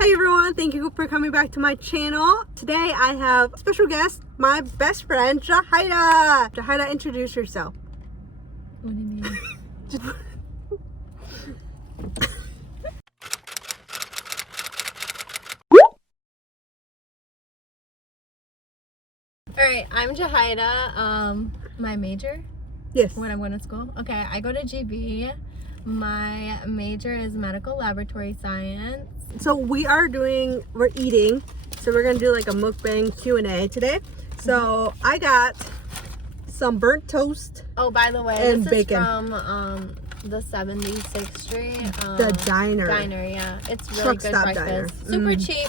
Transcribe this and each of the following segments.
Hey everyone, thank you for coming back to my channel. Today I have a special guest, my best friend, Jahida. Jahida, introduce yourself. What do you mean? Alright, I'm Jahida. My major? Yes. When I'm going to school? Okay, I go to GB. My major is medical laboratory science. So we're eating. So we're gonna do like a mukbang Q&A today. So I got some burnt toast. Oh, by the way, and this bacon. is from the 76th Street. The diner. Diner, yeah. It's really Truck good stop breakfast. diner. Super cheap.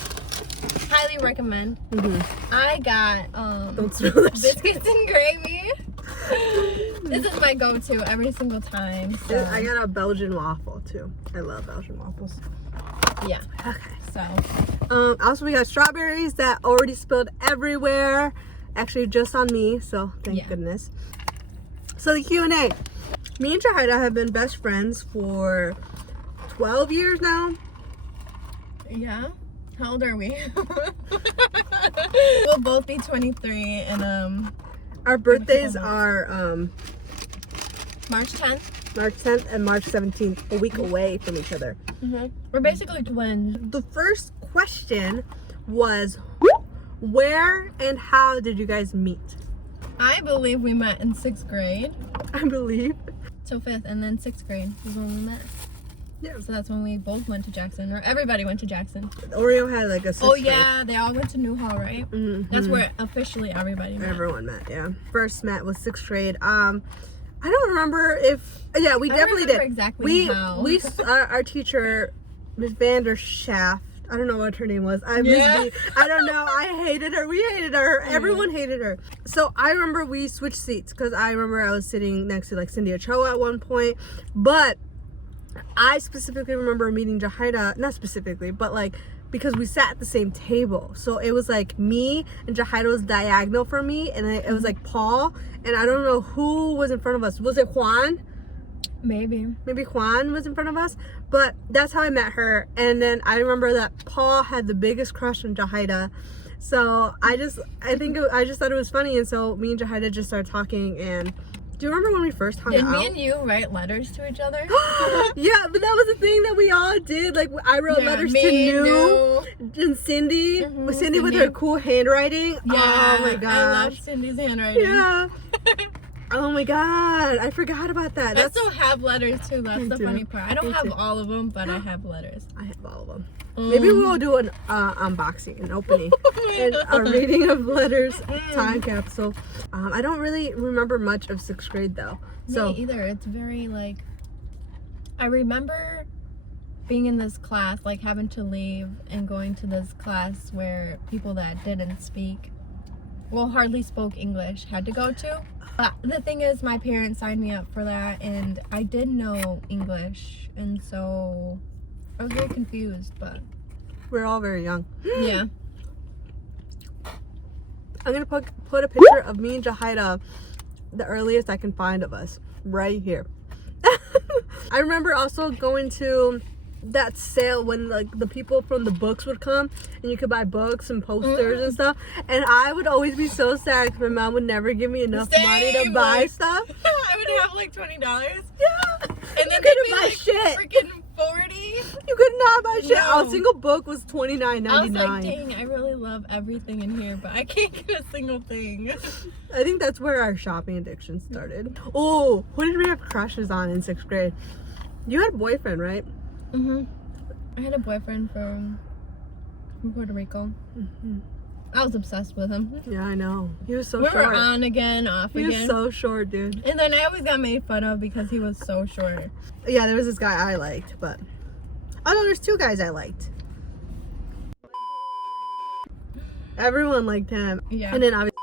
Highly recommend. I got Don't smell that shit. biscuits and gravy. This is my go-to every single time. So. I got a Belgian waffle too. I love Belgian waffles. Yeah. Okay. So. Also we got strawberries that already spilled everywhere. Actually just on me, so thank goodness. So the Q&A. Me and Jahida have been best friends for 12 years now. Yeah. How old are we? We'll both be 23 and our birthdays are March 10th. March 10th and March 17th, a week away from each other. We're basically twins. The first question was, where and how did you guys meet? I believe we met in 6th grade. I believe. So 5th and then 6th grade was when we met. Yeah. So that's when we both went to Jackson, or everybody went to Jackson. Oreo had like a 6th grade. Yeah, they all went to Newhall, right? That's where officially everybody met. Everyone met, yeah. First met was 6th grade. I don't remember if, yeah, we definitely did. Exactly how. Our teacher, Miss Vanderschaft, I don't know what her name was. I don't know. I hated her. We hated her. Everyone hated her. So I remember we switched seats because I remember I was sitting next to like Cindy Ochoa at one point. But I specifically remember meeting Jahida, not specifically, but like because we sat at the same table. So it was like me and Jahida was diagonal for me, and it was like Paul, and I don't know who was in front of us. Was it Juan? Maybe Juan was in front of us, but that's how I met her. And then I remember that Paul had the biggest crush on Jahida. So I just thought it was funny, and so me and Jahida just started talking. And do you remember when we first hung out? Did me and you write letters to each other? Yeah, but that was the thing that we all did. Like I wrote letters to New and Cindy. Cindy with her cool handwriting. Yeah, oh my gosh, I love Cindy's handwriting. Yeah. Oh my god, I forgot about that. I still have letters too. That's the funny part. I don't have too. all of them, but I have letters. I have all of them. Maybe we'll do an unboxing, an opening, and a reading of letters time capsule. I don't really remember much of 6th grade though. So me either. It's very like, I remember being in this class, like having to leave and going to this class where people that didn't speak, well, hardly spoke English, had to go to. But the thing is, my parents signed me up for that, and I did know English, and so I was very confused, but we're all very young. yeah. I'm gonna put a picture of me and Jahida, the earliest I can find of us, right here. I remember also going to that sale when like the people from the books would come and you could buy books and posters and stuff, and I would always be so sad because my mom would never give me enough money to buy stuff. I would have like $20. Yeah, And then you couldn't buy like shit. Freaking 40. You could not buy shit. No. A single book was $29.99. I was like, dang, I really love everything in here, but I can't get a single thing. I think that's where our shopping addiction started. Oh, who did we have crushes on in 6th grade? You had a boyfriend, right? I had a boyfriend from Puerto Rico. I was obsessed with him. Yeah, I know. He was so we short. were on again, off He again. was so short, dude. And then I always got made fun of because he was so short. Yeah, there was this guy I liked, but oh no, there's 2 guys I liked. Everyone liked him. Yeah. And then obviously.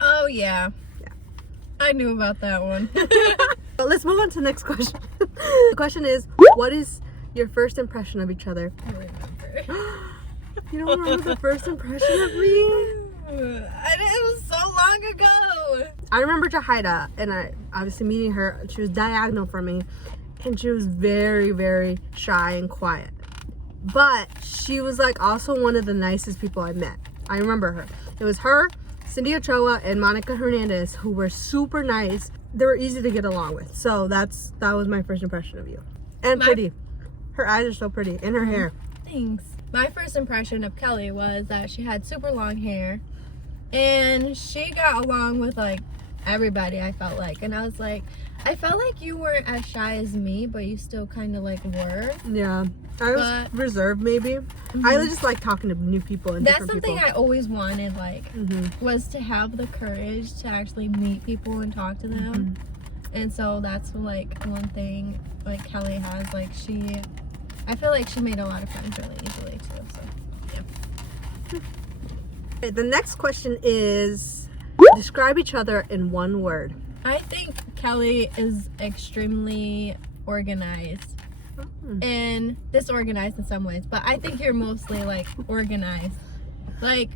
Oh yeah. I knew about that one. But let's move on to the next question. The question is, what is your first impression of each other? I remember. You don't remember the first impression of me? It was so long ago. I remember Jahida, and I obviously meeting her. She was diagonal from me, and she was very, very shy and quiet. but she was like also one of the nicest people I met. I remember her. It was her, Cindy Ochoa, and Monica Hernandez, who were super nice. They were easy to get along with. So that was my first impression of you. And pretty. Her eyes are so pretty, and her hair. Thanks. My first impression of Kelly was that she had super long hair, and she got along with like everybody, I felt like. And I was like, I felt like you weren't as shy as me, but you still kind of like were. Yeah, I was reserved maybe. I just like talking to new people and that's different something people. I always wanted, like, was to have the courage to actually meet people and talk to them. And so that's like one thing like Kelly has. Like I feel like she made a lot of friends really easily too. So yeah. Okay, the next question is, describe each other in one word. I think Kelly is extremely organized and disorganized in some ways, but I think you're mostly like organized. Like,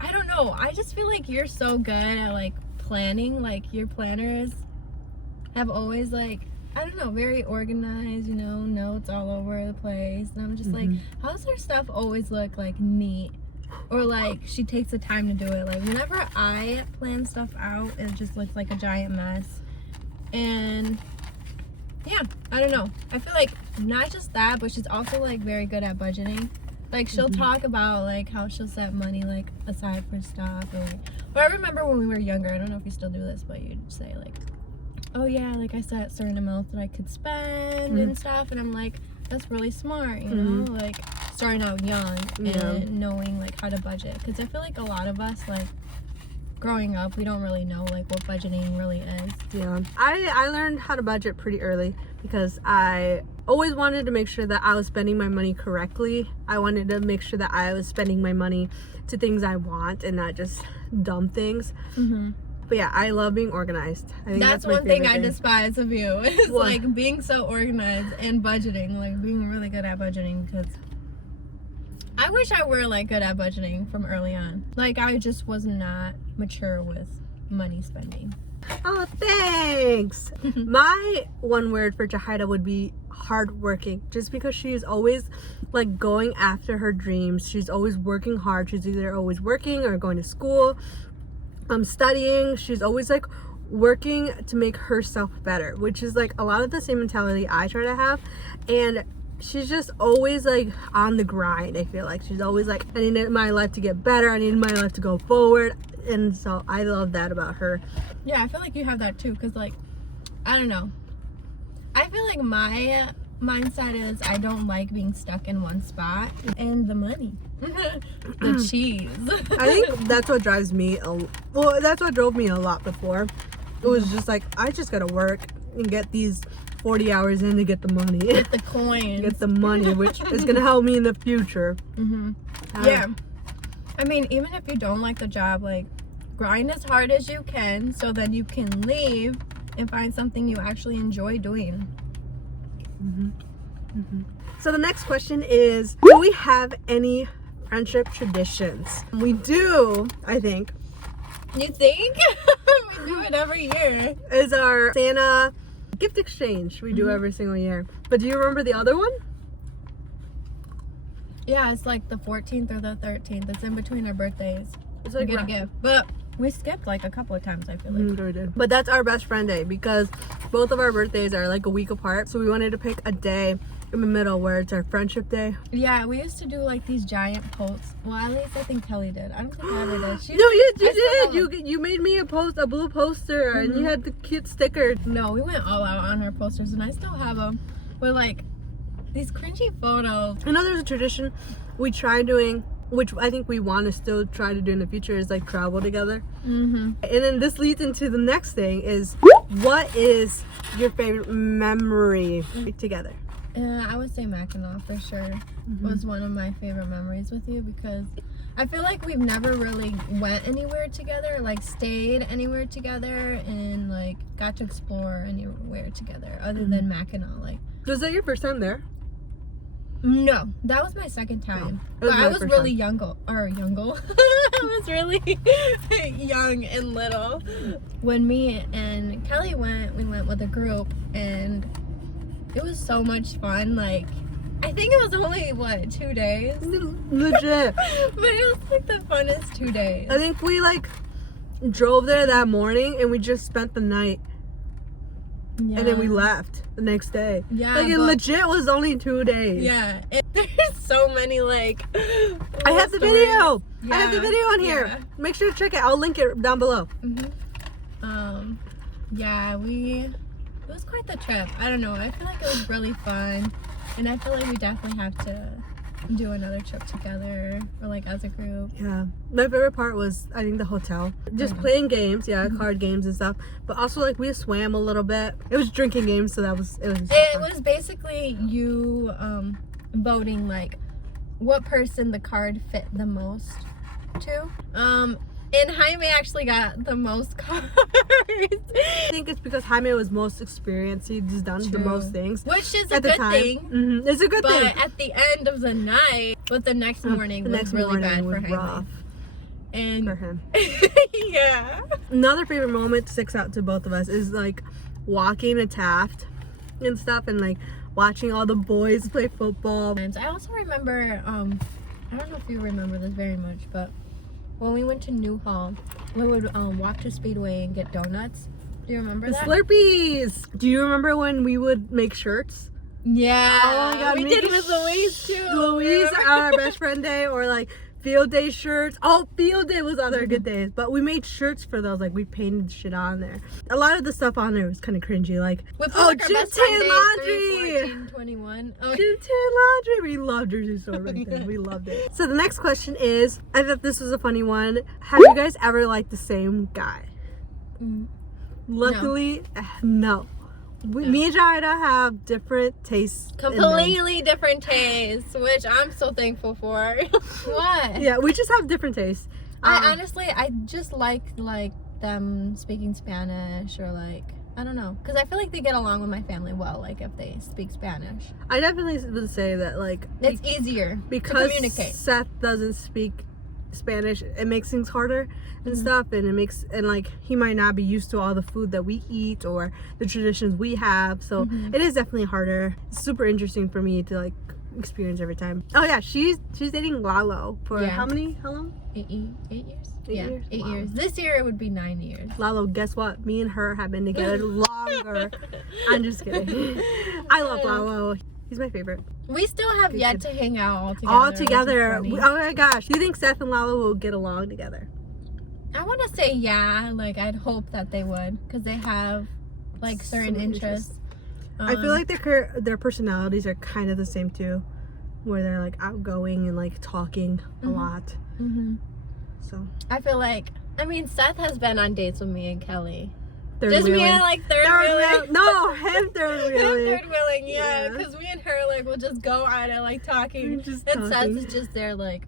I don't know, I just feel like you're so good at like planning. Like your planners have always like, I don't know, very organized, you know, notes all over the place. And I'm just like, how's her stuff always look like neat? Or like she takes the time to do it. Like whenever I plan stuff out, it just looks like a giant mess. And yeah, I don't know, I feel like not just that, but she's also like very good at budgeting. Like she'll talk about like how she'll set money like aside for stuff, or I remember when we were younger, I don't know if you still do this, but you'd say like, oh yeah, like I set certain amounts that I could spend and stuff, and I'm like, that's really smart, you know, like starting out young and knowing like how to budget, because I feel like a lot of us, like growing up, we don't really know like what budgeting really is. Yeah, I learned how to budget pretty early because I always wanted to make sure that I was spending my money correctly. I wanted to make sure that I was spending my money to things I want and not just dumb things. But yeah, I love being organized. I think that's one thing I despise of you, is like being so organized and budgeting, like being really good at budgeting, because I wish I were like good at budgeting from early on. Like I just was not mature with money spending. Oh, thanks. My one word for Jahida would be hardworking, just because she is always like going after her dreams. She's always working hard. She's either always working or going to school, studying. She's always like working to make herself better, which is like a lot of the same mentality I try to have. And she's just always like on the grind. I feel like she's always like, I need my life to get better, I need my life to go forward. And so I love that about her. Yeah, I feel like you have that too, because like, I don't know, I feel like my mindset is I don't like being stuck in one spot. And the money, the cheese. I think that's what drives me well, that's what drove me a lot before. It was just like, I just gotta work and get these 40 hours in to get the money. Get the coins. Get the money, which is gonna help me in the future. Yeah. I mean, even if you don't like the job, like grind as hard as you can so then you can leave and find something you actually enjoy doing. So the next question is, do we have any friendship traditions? We do, I think. You think? We do it every year. Is our Santa gift exchange we do every single year. But do you remember the other one? Yeah, it's like the 14th or the 13th. It's in between our birthdays. It's We like get a gift. But we skipped like a couple of times, I feel like. We did. But that's our best friend day, because both of our birthdays are like a week apart. So we wanted to pick a day in the middle where it's our friendship day. Yeah, we used to do like these giant posts. Well, at least I think Kelly did. I don't think I did. No, you did. You made me a blue poster, and you had the cute sticker. No, we went all out on our posters, and I still have them with like these cringy photos. I know there's a tradition we try doing, which I think we want to still try to do in the future, is like travel together. And then this leads into the next thing is, what is your favorite memory together? I would say Mackinac for sure was one of my favorite memories with you, because I feel like we've never really went anywhere together, like stayed anywhere together, and like got to explore anywhere together other than Mackinac. Like, was that your first time there? No, that was my second time. No, but I was really young. I was really young and little. When me and Kelly went, we went with a group, and it was so much fun. Like, I think it was only, what, 2 days? Legit. But it was like the funnest 2 days. I think we like drove there that morning and we just spent the night. Yeah. And then we left the next day. Yeah. Like it legit was only 2 days. Yeah. There's so many like. I have the stories. video. Yeah. I have the video on here. Yeah. Make sure to check it. I'll link it down below. Yeah, it was quite the trip. I don't know. I feel like it was really fun. And I feel like we definitely have to do another trip together or like as a group. Yeah. My favorite part was, I think, the hotel. Just playing games, card games and stuff. But also like we swam a little bit. It was drinking games, so it was It was basically you voting like what person the card fit the most to. And Jaime actually got the most cards. I think it's because Jaime was most experienced. He's done the most things. Which is at a good thing. Mm-hmm. It's a good thing. But at the end of the night, but the next morning was really bad for Jaime. Rough and for him. Yeah. Another favorite moment sticks out to both of us is like walking to Taft and stuff and like watching all the boys play football. I also remember, I don't know if you remember this very much, but when we went to Newhall, we would walk to Speedway and get donuts. Do you remember that? Slurpees! Do you remember when we would make shirts? Yeah. Oh my god, we did with Louise too. Louise on our best friend day, or like field day shirts. Oh, field day was other good days, but we made shirts for those. Like we painted shit on there. A lot of the stuff on there was kind of cringy. Like, Gym Tan Laundry. 21. Oh, Gym Tan Laundry. We loved Jersey Store right there. We loved it. So the next question is, I thought this was a funny one. Have you guys ever liked the same guy? Luckily, no. Me and Jaida have different tastes. Completely different tastes, which I'm so thankful for. What? Yeah, we just have different tastes. I just like them speaking Spanish, or like, I don't know, because I feel like they get along with my family well, like if they speak Spanish. I definitely would say that like it's easier because to communicate. Seth doesn't speak Spanish, it makes things harder and stuff, and like he might not be used to all the food that we eat or the traditions we have, so it is definitely harder. It's super interesting for me to like experience every time. Oh yeah, she's dating Lalo for how long? 8 years. 8 years? 8 years. This year it would be 9 years. Lalo, guess what? Me and her have been together longer. I'm just kidding. I love Lalo. He's my favorite. We still have yet to hang out all together. Oh my gosh. Do you think Seth and Lalo will get along together? I want to say yeah. Like, I'd hope that they would, because they have like certain interests. I feel like their personalities are kind of the same too, where they're like outgoing and like talking a lot. So I feel like, I mean, Seth has been on dates with me and Kelly. Third Just wheeling. me and like third wheeling. No, him third wheeling. Third wheeling, yeah. Because me and her like will just go at it like talking. And Seth is just there like,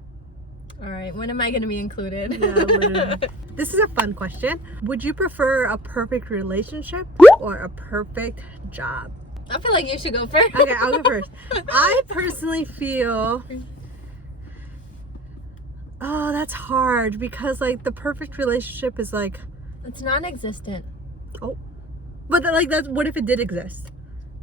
all right, when am I gonna be included? Yeah, literally. This is a fun question. Would you prefer a perfect relationship or a perfect job? I feel like you should go first. Okay, I'll go first. I personally feel, oh, that's hard, because like the perfect relationship is like, it's non-existent. Oh, but like what if it did exist?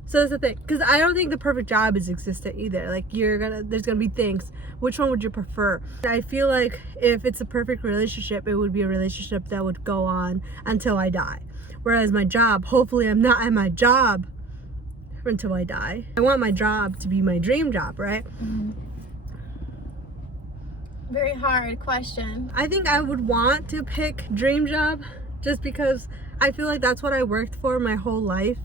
So that's the thing, because I don't think the perfect job is existent either. Like there's gonna be things. Which one would you prefer? I feel like if it's a perfect relationship, it would be a relationship that would go on until I die. Whereas my job, hopefully I'm not at my job until I die. I want my job to be my dream job, right? Very hard question. I think I would want to pick dream job just because I feel like that's what I worked for my whole life.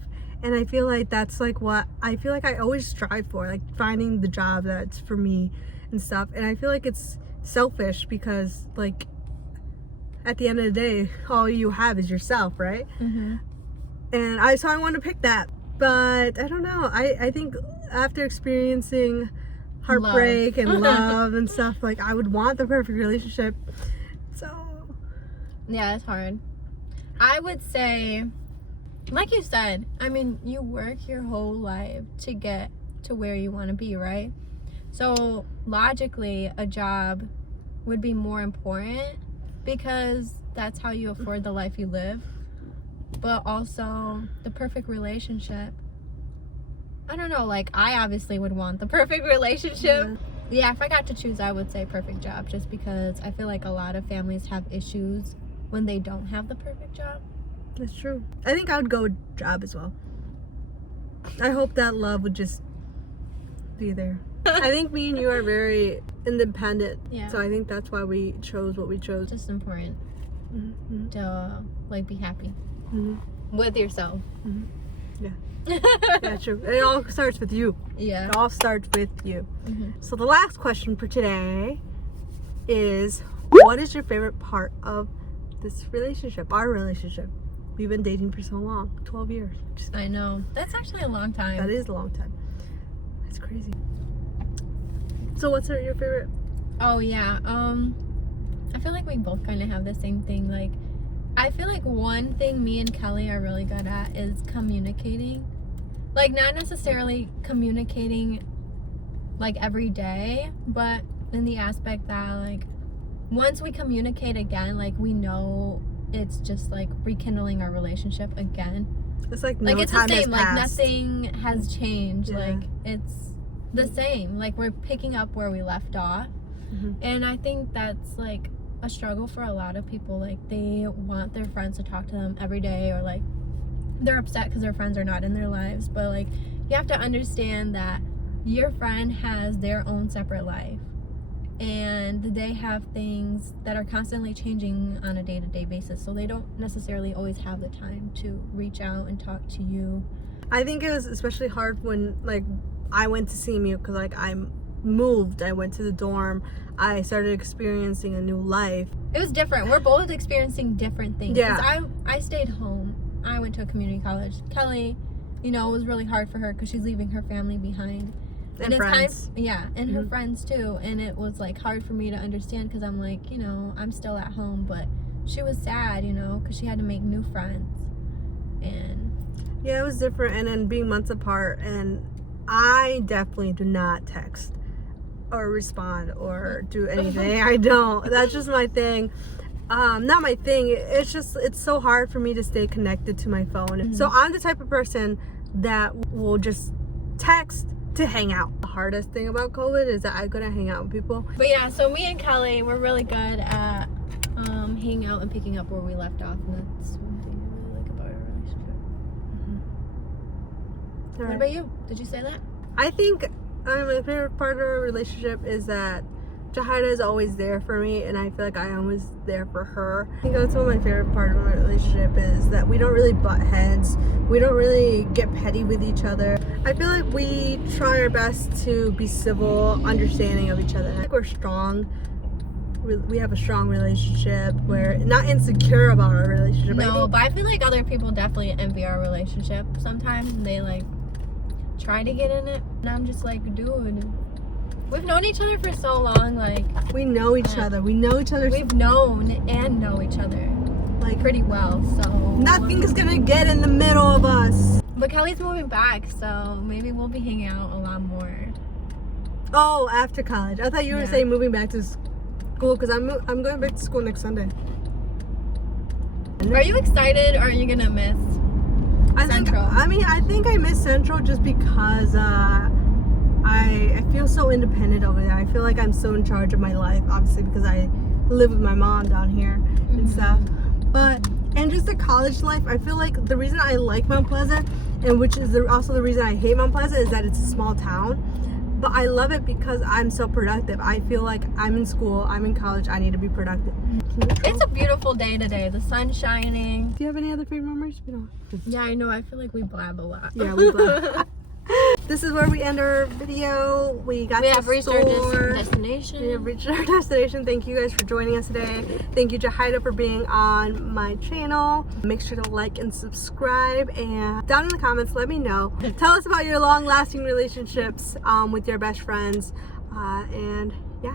And I feel like that's like what I feel like I always strive for, like finding the job that's for me and stuff. And I feel like it's selfish because like at the end of the day, all you have is yourself, right? And I want to pick that. But I don't know. I think after experiencing heartbreak and love and stuff, like I would want the perfect relationship. So yeah, it's hard. I would say, like you said, I mean, you work your whole life to get to where you want to be, right? So logically, a job would be more important because that's how you afford the life you live. But also, the perfect relationship, I don't know, like, I obviously would want the perfect relationship. Yeah, if I got to choose, I would say perfect job, just because I feel like a lot of families have issues when they don't have the perfect job. That's true. I think I would go with job as well. I hope that love would just be there. I think me and you are very independent. Yeah. So I think that's why we chose what we chose. Just important Mm-hmm. to, like, be happy Mm-hmm. with yourself. Mm-hmm. Yeah. Yeah, true. It all starts with you. Yeah. It all starts with you. Mm-hmm. So the last question for today is, what is your favorite part of this relationship, our relationship? We've been dating for so long, 12 years. I know. That's actually a long time. That is a long time. That's crazy. So what's your favorite? Oh, yeah. I feel like we both kind of have the same thing. Like, I feel like one thing me and Kelly are really good at is communicating. Like, not necessarily communicating, like, every day, but in the aspect that, like, once we communicate again, like, we know it's just, like, rekindling our relationship again. It's like Like, no it's time the has same. Like, passed. nothing has changed. Yeah. Like, it's the same. Like, we're picking up where we left off. Mhm. And I think that's, like, a struggle for a lot of people. Like, they want their friends to talk to them every day, or, like, they're upset because their friends are not in their lives. But, like, you have to understand that your friend has their own separate life, and they have things that are constantly changing on a day-to-day basis, so they don't necessarily always have the time to reach out and talk to you. I think it was especially hard when, like, I went to CMU because, like, I moved. I went to the dorm. I started experiencing a new life. It was different. We're both experiencing different things. Yeah. 'Cause I stayed home. I went to a community college. Kelly, you know, it was really hard for her because she's leaving her family behind. And it's friends. and her Mhm. friends too. And it was, like, hard for me to understand because I'm like, you know, I'm still at home, but she was sad, you know, because she had to make new friends. And Yeah, it was different. And then being months apart, and I definitely do not text or respond or do anything. I don't. That's just my thing. Not my thing. It's just, it's so hard for me to stay connected to my phone. Mhm. So I'm the type of person that will just text to hang out. The hardest thing about COVID is that I couldn't hang out with people. But yeah, so me and Kelly, we're really good at hanging out and picking up where we left off, and that's one thing I really like about our relationship. What Alright. about you? Did you say that? I think my favorite part of our relationship is that Jahida is always there for me, and I feel like I am always there for her. I think that's what my favorite part of my relationship is, that we don't really butt heads. We don't really get petty with each other. I feel like we try our best to be civil, understanding of each other. I think we're strong. We have a strong relationship. We're not insecure about our relationship. No, but I feel like other people definitely envy our relationship sometimes, and they, like, try to get in it. And I'm just like, dude, we've known each other for so long. Like, we know each other. We know each other. we've known and know each other, like, pretty well. So Nothing's gonna get in the middle of us. But Kelly's moving back, so maybe we'll be hanging out a lot more. Oh, after college. I thought you were Yeah. saying moving back to school, because I'm going back to school next Sunday. Are you excited, or are you gonna miss Central? I think I miss Central just because I feel so independent over there. I feel like I'm so in charge of my life, obviously, because I live with my mom down here and stuff. But, and just the college life, I feel like the reason I like Mount Pleasant, and which is also the reason I hate Mount Pleasant, is that it's a small town. But I love it because I'm so productive. I feel like I'm in school, I'm in college, I need to be productive. It's a beautiful day today. The sun's shining. Do you have any other favorite memories? We don't. Yeah, I know. I feel like we blab a lot. Yeah, we blab. This is where we end our video. We have reached our store. destination. We have reached our destination. Thank you guys for joining us today. Thank you, Jahida, for being on my channel. Make sure to like and subscribe. And down in the comments, let me know. Tell us about your long-lasting relationships with your best friends. And yeah.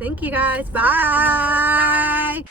Thank you guys. Bye.